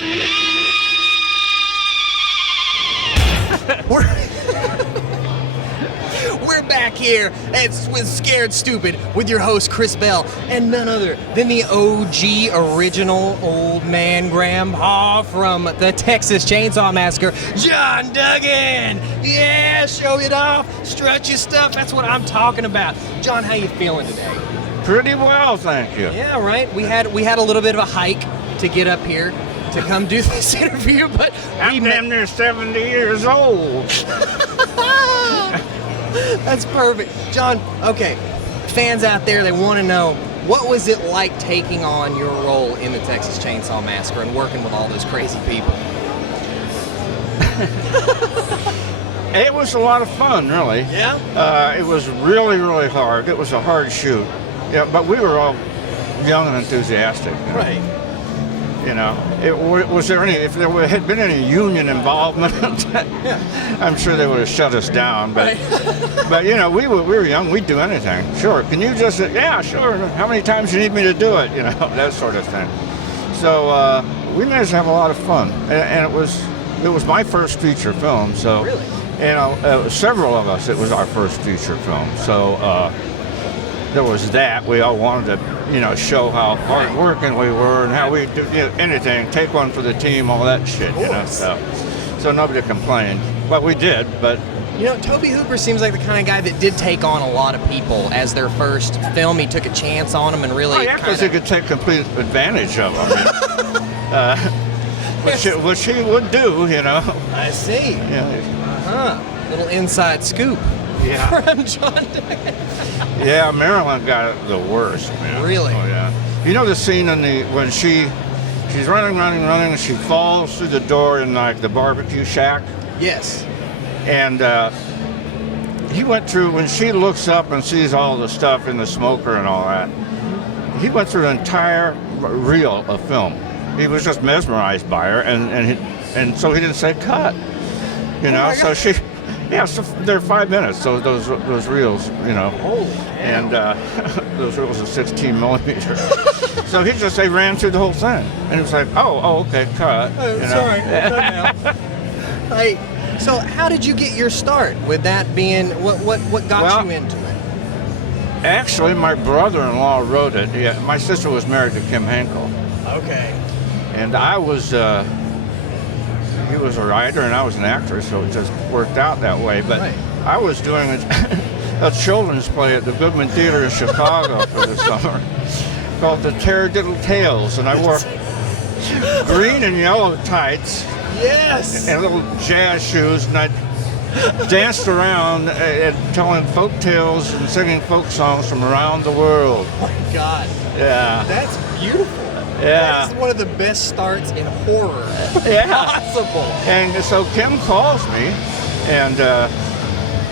We're back here with Scared Stupid with your host Kris Bell and none other than the OG original old man grandpa from the Texas Chainsaw Massacre, John Dugan. Yeah, show it off, strut your stuff. That's what I'm talking about. John, how you feeling today? Pretty well, thank you. Yeah, right. We had a little bit of a hike to get up here to come do this interview, but I'm damn near 70 years old. That's perfect. John, okay, fans out there, they want to know, what was it like taking on your role in the Texas Chainsaw Massacre and working with all those crazy people? It was a lot of fun, really. Yeah? It was really, really hard. It was a hard shoot. Yeah, but we were all young and enthusiastic. You know? Right. You know, was there any? If there had been any union involvement, I'm sure they would have shut us down. But, but you know, we were young. We'd do anything. Sure. Can you just? Yeah, sure. How many times you need me to do it? You know, that sort of thing. So we managed to have a lot of fun, and it was my first feature film. So really, you know, several of us, it was our first feature film. So there was that. We all wanted to, you know, show how hard working we were and how we do anything, take one for the team, all that shit, you know. So nobody complained. Well, we did, but you know, Tobe Hooper seems like the kind of guy that did take on a lot of people as their first film. He took a chance on them and really. Oh yeah, because he could take complete advantage of them. Which he would do, you know. I see. Yeah. Little inside scoop. Yeah. From John Dugan. Yeah, Marilyn got it the worst, man. Really? Oh yeah. You know the scene when she's running, and she falls through the door in like the barbecue shack? Yes. And he went through, when she looks up and sees all the stuff in the smoker and all that, he went through the entire reel of film. He was just mesmerized by her, and so he didn't say cut. You know, so she. Yeah, so they're 5 minutes. So those reels, you know, and those reels are 16 millimeter. So they ran through the whole thing, and it was like, oh, okay, cut. Oh, you know? Sorry, cut now. Hey, so how did you get your start with that being what got you into it? Actually, my brother-in-law wrote it. Yeah, my sister was married to Kim Henkel. Okay. And I was. He was a writer and I was an actor, so it just worked out that way. But I was doing a children's play at the Goodman Theater in Chicago for the summer called The Taradiddle Tales, and I wore green and yellow tights. Yes. And little jazz shoes, and I danced around telling folk tales and singing folk songs from around the world. Oh my God. Yeah. That's beautiful. Yeah. That's one of the best starts in horror possible. And so Kim calls me, and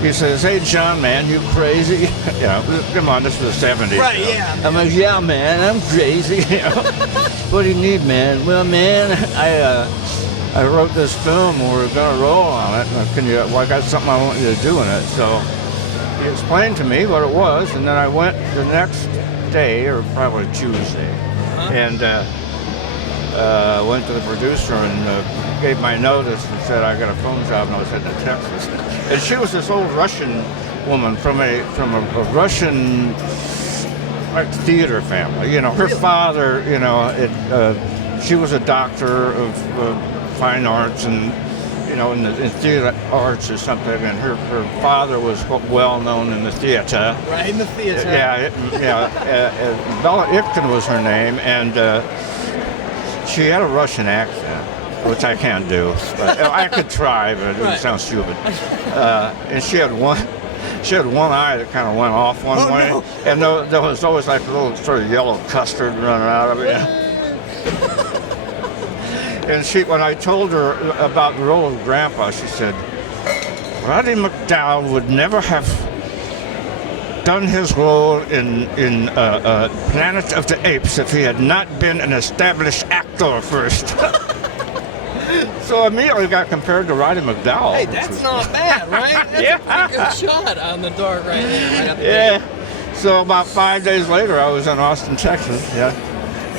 he says, "Hey, John, man, you crazy?" You know, come on, this was the 70s. Right, you know? yeah. I'm like, "Yeah, man, I'm crazy." You know? What do you need, man? Well, man, I wrote this film. We're gonna roll on it. Well, I got something I want you to do in it. So he explained to me what it was, and then I went the next day, or probably Tuesday. And went to the producer and gave my notice and said I got a film job, and I was heading to Texas. And she was this old Russian woman from a Russian theater family. You know, her father. You know, she was a doctor of fine arts and you know in theater arts or something. And her father was well known in the theater. Right in the theater. Yeah. Bella Ipkin was her name, and she had a Russian accent, which I can't do. But I could try, but it would sound stupid. And she had one eye that kind of went off one way, no. And there was always like a little sort of yellow custard running out of it. And when I told her about the role of Grandpa, she said, Roddy McDowall would never have done his role in Planet of the Apes if he had not been an established actor first. So immediately got compared to Roddy McDowall. Hey, that's not bad, right? That's a pretty good shot on the dark right there. Yeah. So about 5 days later, I was in Austin, Texas. Yeah.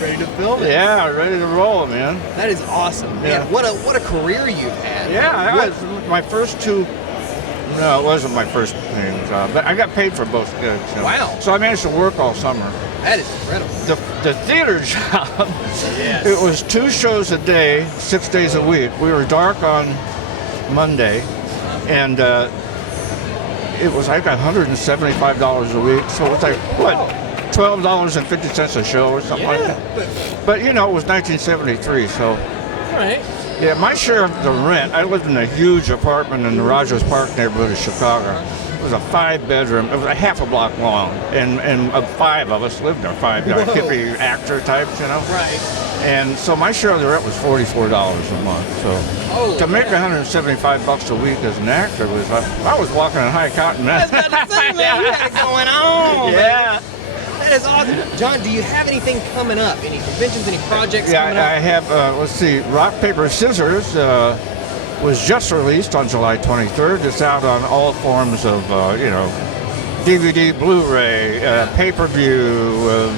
Ready to film it. Yeah, ready to roll, man. That is awesome. Yeah. Man, what a career you've had. Yeah, my first two. No, it wasn't my first thing, but I got paid for both gigs. You know? Wow. So I managed to work all summer. That is incredible. The theater job, Yes. it was 2 shows a day, 6 days a week. We were dark on Monday, and it was like $175 a week. So it's like, what, $12.50 a show or something like that? But it was 1973, so. Right. Yeah, my share of the rent, I lived in a huge apartment in the Rogers Park neighborhood of Chicago. It was a 5-bedroom, it was a half a block long, and 5 of us lived there, 5 hippie actor types, Right. And so my share of the rent was $44 a month. So to make $175 a week as an actor was, I was walking in high cotton. I was about to say, man, you got it going on. Yeah. That is awesome. John, do you have anything coming up? Any conventions, any projects coming up? Yeah, I have, let's see, Rock, Paper, Scissors was just released on July 23rd. It's out on all forms of, DVD, Blu-ray, pay-per-view,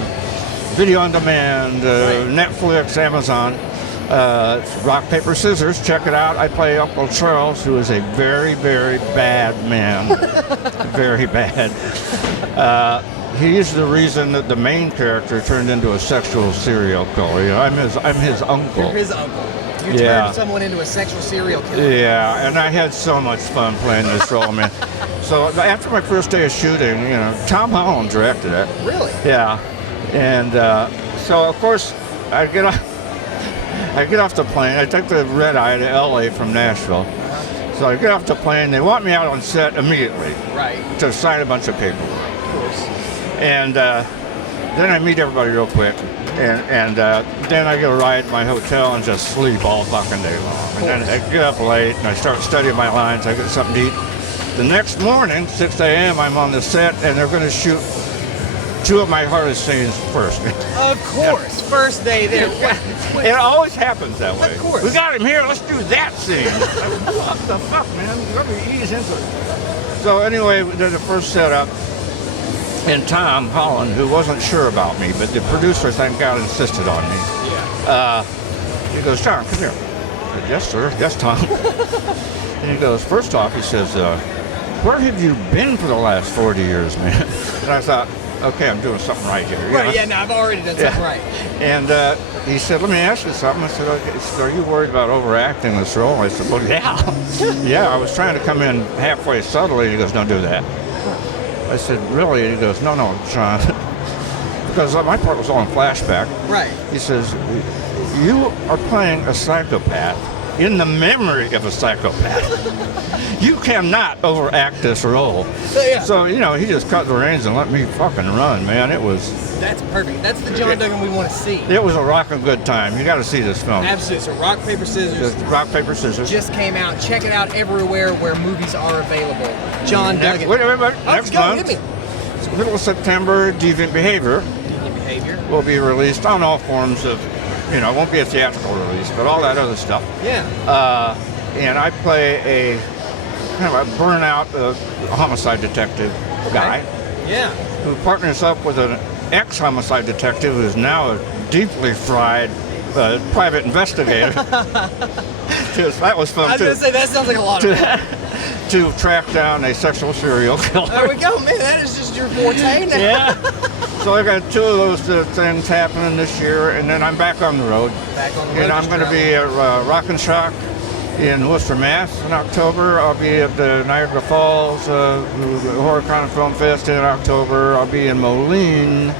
video on demand, Netflix, Amazon. It's Rock, Paper, Scissors. Check it out. I play Uncle Charles, who is a very, very bad man. Very bad. He's the reason that the main character turned into a sexual serial killer. I'm his uncle. You're his uncle. You turned someone into a sexual serial killer. Yeah, and I had so much fun playing this role, man. So after my first day of shooting, Tom Holland directed it. Really? Yeah, and so of course I get off the plane. I take the red eye to LA from Nashville. So I get off the plane. They want me out on set immediately. Right. To sign a bunch of paperwork. Of course. And then I meet everybody real quick, and then I get a ride to my hotel and just sleep all fucking day long. And then I get up late and I start studying my lines. I get something to eat. The next morning, 6 a.m., I'm on the set, and they're going to shoot 2 of my hardest scenes first. Of course, first day there. It always happens that way. Of course. We got him here. Let's do that scene. What the fuck, man? Let me ease into it. So anyway, we did the first setup. And Tom Holland, who wasn't sure about me, but the producer, thank God, insisted on me. Yeah. He goes, John, come here. I said, yes, sir. Yes, Tom. And he goes, first off, he says, where have you been for the last 40 years, man? And I thought, okay, I'm doing something right here. Right, yeah, no, I've already done something right. And he said, let me ask you something. I said, okay, so are you worried about overacting this role? I said, well, yeah. Yeah, I was trying to come in halfway subtly. He goes, don't do that. I said, really? And he goes, no, John. Because my part was all in flashback. Right. He says, you are playing a psychopath in the memory of a psychopath. You cannot overact this role. So, he just cut the reins and let me fucking run, man. That's perfect. That's the John Dugan we want to see. It was a rockin' good time. You got to see this film. Absolutely. So Rock, Paper, Scissors. Rock, Paper, Scissors. Just came out. Check it out everywhere where movies are available. John Dugan. Wait, next month, middle of September, Deviant Behavior. Deviant Behavior. Will be released on all forms of, it won't be a theatrical release, but all that other stuff. Yeah. And I play a kind of a burnout homicide detective guy. Yeah. Who partners up with an ex-homicide detective who is now a deeply fried private investigator. That was fun, too. I was going to say, that sounds like a lot of fun. To track down a sexual serial killer. There we go, man. That is just your forte now. Yeah. So I got 2 of those things happening this year, and then I'm back on the road. Back on the road. And I'm going to be at Rock and Shock in Worcester, Mass. in October. I'll be at the Niagara Falls HorrorCon Film Fest in October. I'll be in Moline,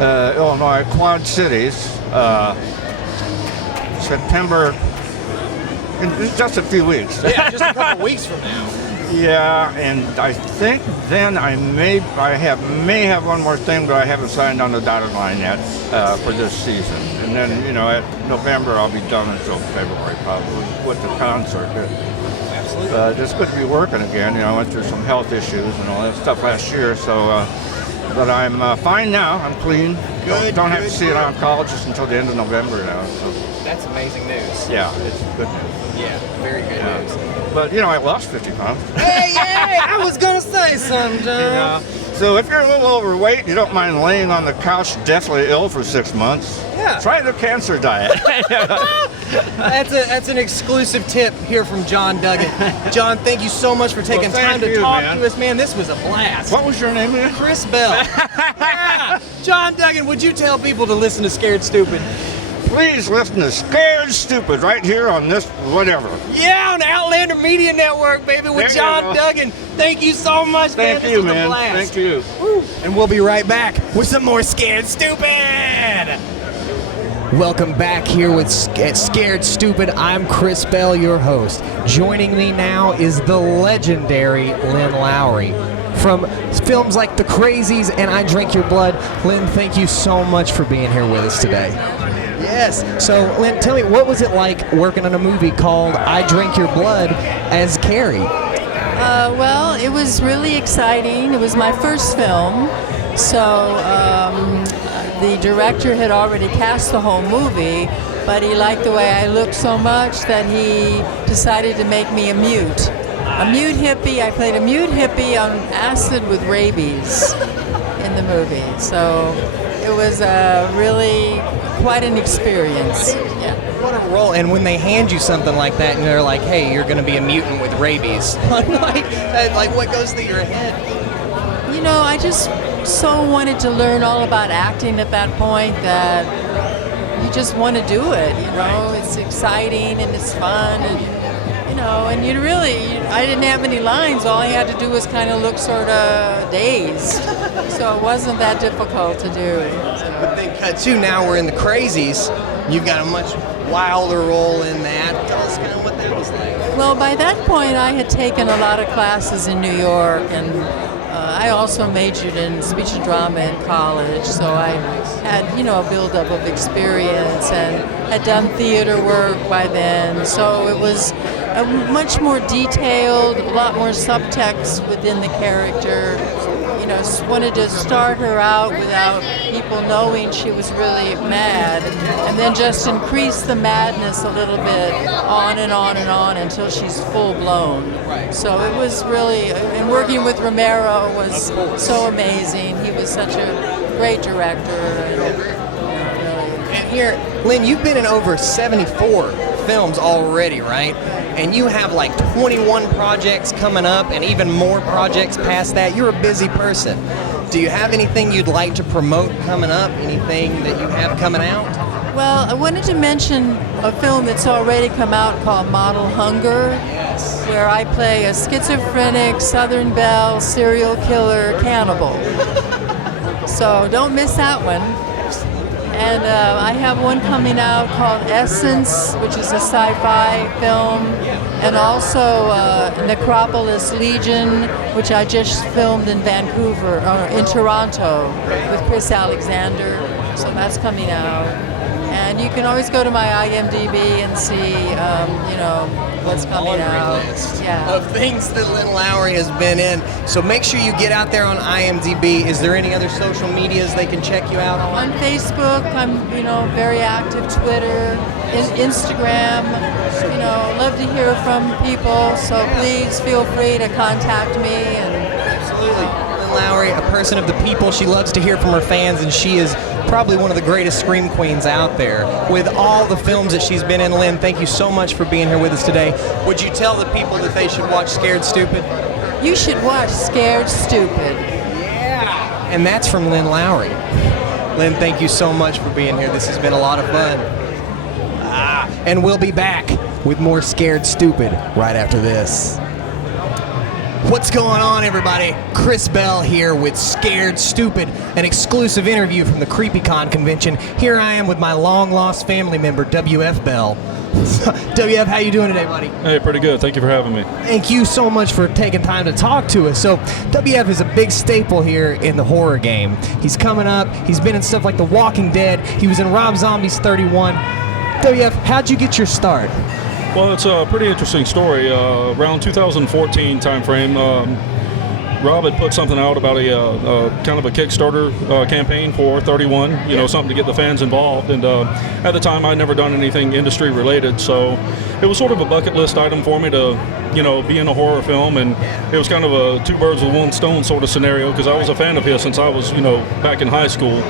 Illinois, Quad Cities, September. In just a few weeks. Yeah, just a couple weeks from now. Yeah, and I think then I may have one more thing, but I haven't signed on the dotted line yet for this season. And then, at November I'll be done until February probably with the concert. Absolutely. It's good to be working again. I went through some health issues and all that stuff last year, so. But I'm fine now. I'm clean. Don't have to see an oncologist until the end of November now. So. That's amazing news. Yeah, it's good news. Yeah, very good news. But I lost 50 pounds. Hey, I was gonna say something, John. So if you're a little overweight, you don't mind laying on the couch deathly ill for 6 months, try the cancer diet. That's an exclusive tip here from John Dugan. John, thank you so much for taking time to talk to us, man. This was a blast. What was your name again? Kris Bell. Yeah. John Dugan, would you tell people to listen to Scared Stupid? Please listen to Scared Stupid right here on this whatever. Yeah, on the Outlander Media Network, baby, with John Dugan. Thank you so much, man. Thank you, man. man. Blast. Thank you. Woo. And we'll be right back with some more Scared Stupid. Welcome back here with Scared Stupid. I'm Kris Bell, your host. Joining me now is the legendary Lynn Lowry. From films like The Crazies and I Drink Your Blood. Lynn, thank you so much for being here with us today. Yes. So, Lynn, tell me, what was it like working on a movie called I Drink Your Blood as Carrie? Well, it was really exciting. It was my first film. So, the director had already cast the whole movie, but he liked the way I looked so much that he decided to make me a mute. A mute hippie. I played a mute hippie on acid with rabies in the movie. So it was really quite an experience. Yeah. What a role. And when they hand you something like that and they're like, hey, you're going to be a mutant with rabies, like what goes through your head? You know, I just so wanted to learn all about acting at that point that you just want to do it, you know. It's exciting and it's fun and you know, and I didn't have any lines. All I had to do was kind of look sort of dazed. So it wasn't that difficult to do. But then cut to now we're in The Crazies. You've got a much wilder role in that. Tell us kind of what that was like. Well, by that point, I had taken a lot of classes in New York, and I also majored in speech and drama in college. So I had, you know, a buildup of experience and had done theater work by then. So it was much more detailed, a lot more subtext within the character. You know, wanted to start her out without people knowing she was really mad, and then just increase the madness a little bit on and on and on until she's full blown. So it was really, and working with Romero was so amazing. He was such a great director. And here, Lynn, you've been in over 74 films already, right? And you have like 21 projects coming up and even more projects past that. You're a busy person. Do you have anything you'd like to promote coming up? Anything that you have coming out? Well, I wanted to mention a film that's already come out called Model Hunger, where I play a schizophrenic Southern Belle serial killer cannibal. So don't miss that one. And I have one coming out called Essence, which is a sci-fi film, and also Necropolis Legion, which I just filmed in Vancouver, or in Toronto, with Chris Alexander. So that's coming out. And you can always go to my IMDb and see, you know, what's coming out. Of things that Lynn Lowry has been in. So make sure you get out there on IMDb. Is there any other social medias they can check you out on? On Facebook, I'm, you know, very active. Twitter, Instagram. You know, love to hear from people. So please feel free to contact me. Absolutely. Lynn Lowry, a person of the people. She loves to hear from her fans, and she is probably one of the greatest scream queens out there. With all the films that she's been in, Lynn, thank you so much for being here with us today. Would you tell the people that they should watch Scared Stupid? You should watch Scared Stupid. Yeah. And that's from Lynn Lowry. Lynn, thank you so much for being here. This has been a lot of fun. And we'll be back with more Scared Stupid right after this. What's going on, everybody? Kris Bell here with Scared Stupid, an exclusive interview from the CreepyCon convention. Here I am with my long-lost family member, WF Bell. WF, how you doing today, buddy? Hey, pretty good. Thank you for having me. Thank you so much for taking time to talk to us. So, WF is a big staple here in the horror game. He's coming up. He's been in stuff like The Walking Dead. He was in Rob Zombie's 31. WF, how'd you get your start? Well, it's a pretty interesting story. Around 2014 timeframe, Rob had put something out about a kind of a Kickstarter campaign for 31, you know, something to get the fans involved. And at the time, I'd never done anything industry related, so it was sort of a bucket list item for me to, you know, be in a horror film. And it was kind of a two birds with one stone sort of scenario, because I was a fan of his since I was, you know, back in high school.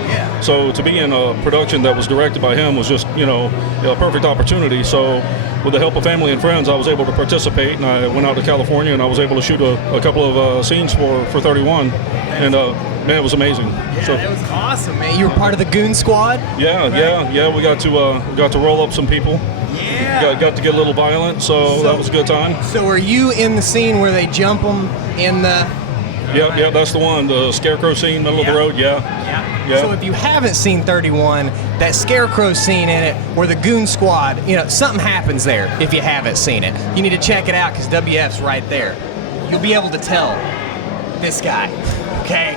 So to be in a production that was directed by him was just, you know, a perfect opportunity. So with the help of family and friends, I was able to participate, and I went out to California and I was able to shoot a couple of scenes for 31, and man, it was amazing. It was awesome, man. You were part of the Goon Squad? Yeah. We got to roll up some people. Got to get a little violent, so that was a good time. So were you in the scene where they jump them in the... Yeah, that's the one, the scarecrow scene, middle of the road, yeah. So if you haven't seen 31, that scarecrow scene in it, where the Goon Squad, you know, something happens there if you haven't seen it. You need to check it out, because WF's right there. You'll be able to tell this guy, okay?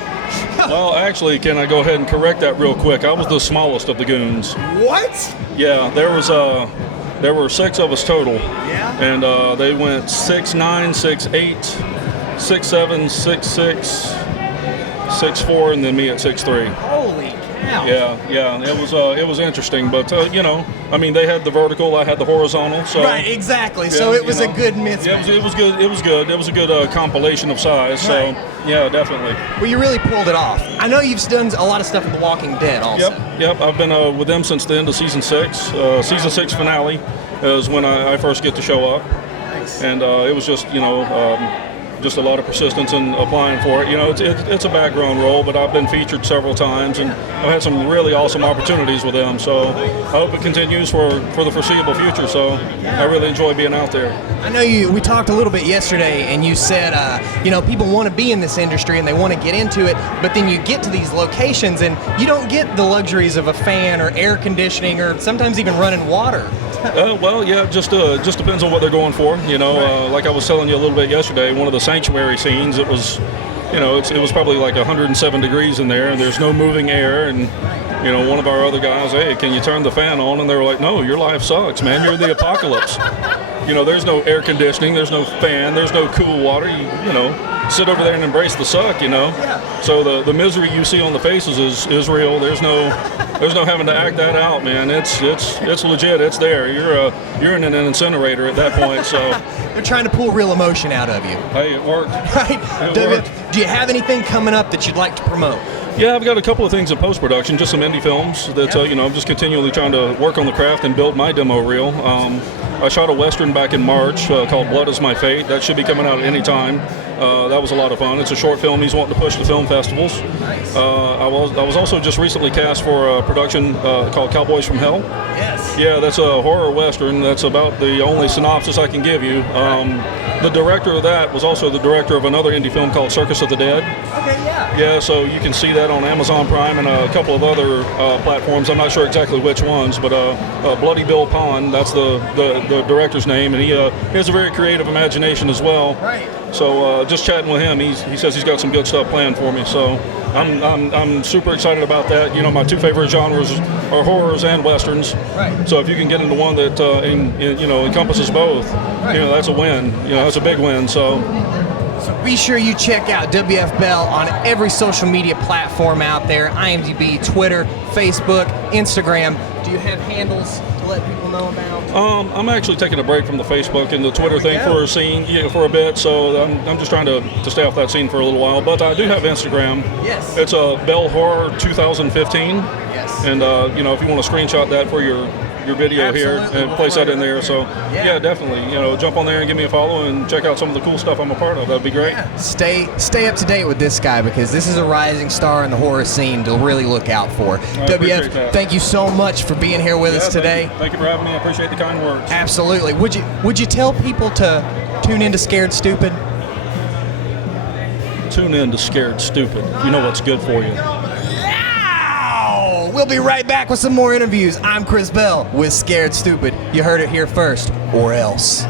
Well, actually, can I go ahead and correct that real quick? I was the smallest of the goons. What? Yeah, there were 6 of us total. And they went 6'9", 6'8", 6'7", 6'6", 6'4", and then me at 6'3". Holy cow! Yeah, it was interesting, but you know, I mean, they had the vertical, I had the horizontal, so right, exactly. So it was a good mismatch. Yeah, it was good. It was a good compilation of size. So yeah, definitely. Well, you really pulled it off. I know you've done a lot of stuff with The Walking Dead, also. Yep. I've been with them since the end of season 6. Season 6 finale is when I first get to show up, and it was just, you know. Just a lot of persistence in applying for it. You know, it's a background role, but I've been featured several times, and I've had some really awesome opportunities with them. So I hope it continues for the foreseeable future. So I really enjoy being out there. I know we talked a little bit yesterday, and you said, you know, people want to be in this industry and they want to get into it, but then you get to these locations and you don't get the luxuries of a fan or air conditioning or sometimes even running water. Well, yeah, just depends on what they're going for. You know, like I was telling you a little bit yesterday, one of the sanctuary scenes, it was, you know, it was probably like 107 degrees in there, and there's no moving air. And you know, one of our other guys, hey, can you turn the fan on? And they were like, no, your life sucks, man. You're the apocalypse. You know, there's no air conditioning, there's no fan, there's no cool water. You know, sit over there and embrace the suck. You know, so the misery you see on the faces is real. There's no having to act that out, man. It's legit. It's there. You're in an incinerator at that point. So they're trying to pull real emotion out of you. Hey, it worked. Right. It worked. Do you have anything coming up that you'd like to promote? Yeah, I've got a couple of things in post-production, just some indie films that, you know, I'm just continually trying to work on the craft and build my demo reel. I shot a Western back in March called Blood Is My Fate. That should be coming out at any time. That was a lot of fun. It's a short film. He's wanting to push to film festivals. Nice. I was also just recently cast for a production called Cowboys from Hell. Yes. Yeah, that's a horror Western. That's about the only synopsis I can give you. The director of that was also the director of another indie film called Circus of the Dead. Okay, yeah. Yeah, so you can see that on Amazon Prime and a couple of other platforms. I'm not sure exactly which ones, but Bloody Bill Pond, that's the director's name, and he has a very creative imagination as well. Right. So just chatting with him, he says he's got some good stuff planned for me. So I'm super excited about that. You know, my two favorite genres are horrors and westerns. Right. So if you can get into one that you know, encompasses both, you know, that's a win. You know, that's a big win. So be sure you check out WF Bell on every social media platform out there: IMDb, Twitter, Facebook, Instagram. Do you have handles to let people know about? I'm actually taking a break from the Facebook and the Twitter thing for a bit, so I'm just trying to stay off that scene for a little while. But I do have Instagram. Yes. It's Bell Horror 2015. Yes. And you know, if you want to screenshot that for your video here and place that in there, so yeah, definitely, you know, jump on there and give me a follow and check out some of the cool stuff I'm a part of. That'd be great. Yeah. Stay up to date with this guy, because this is a rising star in the horror scene to really look out for. WF, thank you so much for being here with us today. Thank you for having me. I appreciate the kind words. Absolutely. Would you tell people to tune into Scared Stupid? Tune in to Scared Stupid. You know what's good for you. We'll be right back with some more interviews. I'm Kris Bell with Scared Stupid. You heard it here first, or else.